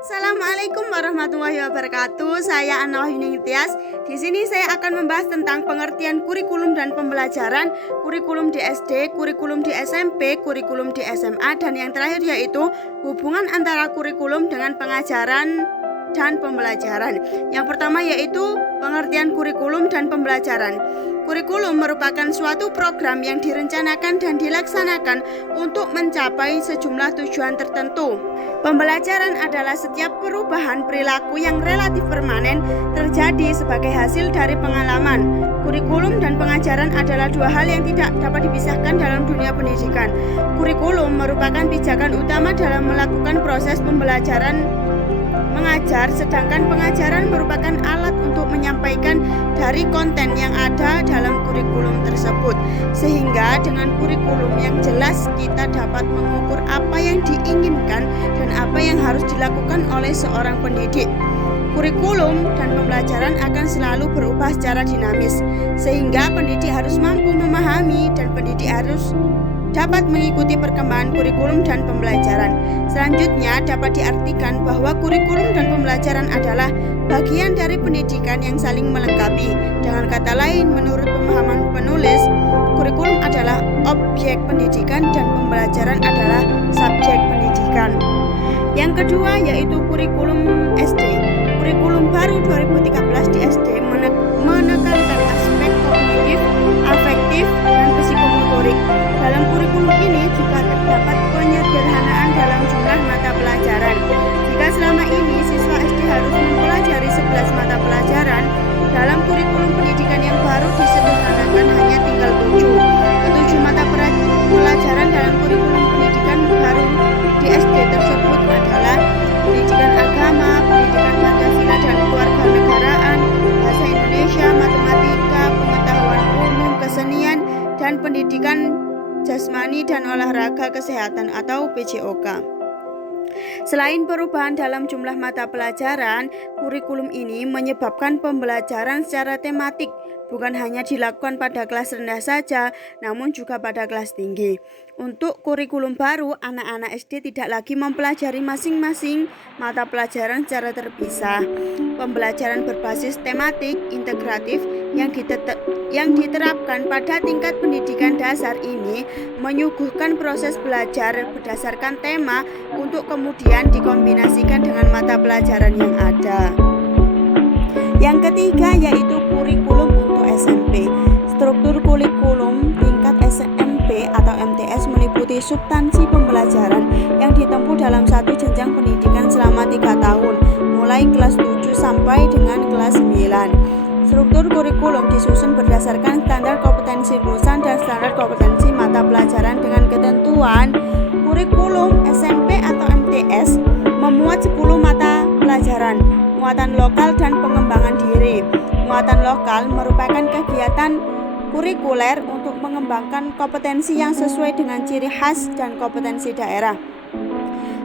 Assalamualaikum warahmatullahi wabarakatuh. Saya Ana Wahyuni Tias. Di sini saya akan membahas tentang pengertian kurikulum dan pembelajaran, kurikulum di SD, kurikulum di SMP, kurikulum di SMA, dan yang terakhir yaitu hubungan antara kurikulum dengan pengajaran dan pembelajaran. Yang pertama yaitu pengertian kurikulum dan pembelajaran. Kurikulum merupakan suatu program yang direncanakan dan dilaksanakan untuk mencapai sejumlah tujuan tertentu. Pembelajaran adalah setiap perubahan perilaku yang relatif permanen terjadi sebagai hasil dari pengalaman. Kurikulum dan pengajaran adalah dua hal yang tidak dapat dipisahkan dalam dunia pendidikan. Kurikulum merupakan pijakan utama dalam melakukan proses pembelajaran mengajar, sedangkan pengajaran merupakan alat untuk menyampaikan dari konten yang ada dalam kurikulum tersebut. Sehingga dengan kurikulum yang jelas kita dapat mengukur apa yang diinginkan dan apa yang harus dilakukan oleh seorang pendidik. Kurikulum dan pembelajaran akan selalu berubah secara dinamis, sehingga pendidik harus mampu memahami dan pendidik harus dapat mengikuti perkembangan kurikulum dan pembelajaran. Selanjutnya dapat diartikan bahwa kurikulum dan pembelajaran adalah bagian dari pendidikan yang saling melengkapi. Dengan kata lain, menurut pemahaman penulis, kurikulum adalah objek pendidikan dan pembelajaran adalah subjek pendidikan. Yang kedua yaitu kurikulum SD. Kurikulum baru 2013 di SD menekankan aspek kognitif, afektif, dan psikomotorik. Dalam kurikulum ini juga terdapat penyederhanaan dalam jumlah mata pelajaran. Jika selama ini siswa SD harus mempelajari 11 mata pelajaran, dalam kurikulum pendidikan yang baru disederhanakan hanya tinggal 7. Ketujuh mata pelajaran dalam kurikulum pendidikan baru di SD tersebut adalah pendidikan agama, pendidikan Pancasila dan kewarganegaraan, bahasa Indonesia, matematika, pengetahuan umum, kesenian, dan pendidikan jasmani dan olahraga kesehatan atau PJOK. Selain perubahan dalam jumlah mata pelajaran, kurikulum ini menyebabkan pembelajaran secara tematik bukan hanya dilakukan pada kelas rendah saja, namun juga pada kelas tinggi. Untuk kurikulum baru, anak-anak SD tidak lagi mempelajari masing-masing mata pelajaran secara terpisah. Pembelajaran berbasis tematik integratif yang diterapkan pada tingkat pendidikan dasar ini menyuguhkan proses belajar berdasarkan tema untuk kemudian dikombinasikan dengan mata pelajaran yang ada. Yang ketiga yaitu kurikulum untuk SMP. Struktur kurikulum tingkat SMP atau MTS meliputi substansi pembelajaran yang ditempuh dalam satu jenjang pendidikan selama 3 tahun, mulai kelas 7 sampai dengan kelas 9. Struktur kurikulum disusun berdasarkan standar kompetensi lulusan dan standar kompetensi mata pelajaran dengan ketentuan kurikulum SMP atau MTS memuat 10 mata pelajaran. Muatan lokal dan pengembangan diri. Muatan lokal merupakan kegiatan kurikuler untuk mengembangkan kompetensi yang sesuai dengan ciri khas dan kompetensi daerah,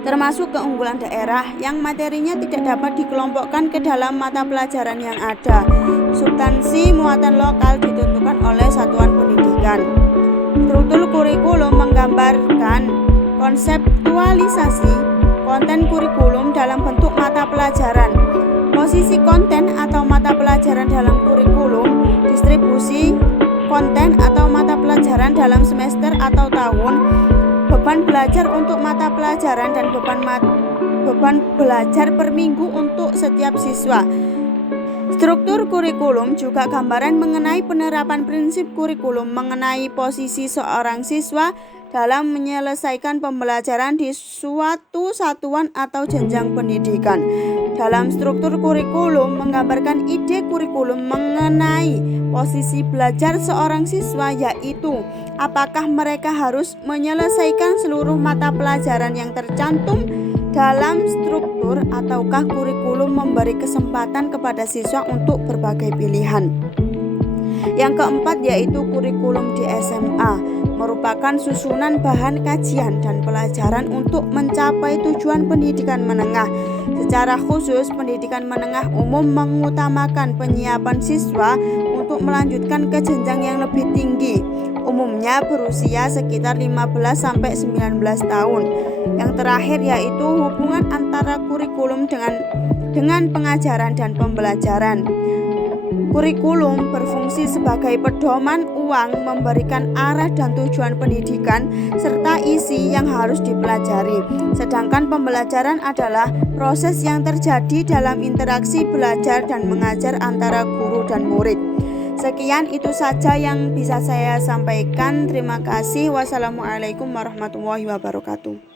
termasuk keunggulan daerah yang materinya tidak dapat dikelompokkan ke dalam mata pelajaran yang ada. Substansi muatan lokal ditentukan oleh satuan pendidikan. Struktur kurikulum menggambarkan konseptualisasi konten kurikulum dalam bentuk mata pelajaran. Posisi konten atau mata pelajaran dalam kurikulum, distribusi konten atau mata pelajaran dalam semester atau tahun, beban belajar untuk mata pelajaran dan beban belajar per minggu untuk setiap siswa. Struktur kurikulum juga gambaran mengenai penerapan prinsip kurikulum mengenai posisi seorang siswa dalam menyelesaikan pembelajaran di suatu satuan atau jenjang pendidikan. Dalam struktur kurikulum menggambarkan ide kurikulum mengenai posisi belajar seorang siswa, yaitu apakah mereka harus menyelesaikan seluruh mata pelajaran yang tercantum dalam struktur ataukah kurikulum memberi kesempatan kepada siswa untuk berbagai pilihan. Yang keempat yaitu kurikulum di SMA merupakan susunan bahan kajian dan pelajaran untuk mencapai tujuan pendidikan menengah. Secara khusus, pendidikan menengah umum mengutamakan penyiapan siswa untuk melanjutkan ke jenjang yang lebih tinggi, umumnya berusia sekitar 15-19 tahun. Yang terakhir yaitu hubungan antara kurikulum dengan pengajaran dan pembelajaran. Kurikulum berfungsi sebagai pedoman uang, memberikan arah dan tujuan pendidikan serta isi yang harus dipelajari. Sedangkan pembelajaran adalah proses yang terjadi dalam interaksi belajar dan mengajar antara guru dan murid. Sekian itu saja yang bisa saya sampaikan. Terima kasih. Wassalamualaikum warahmatullahi wabarakatuh.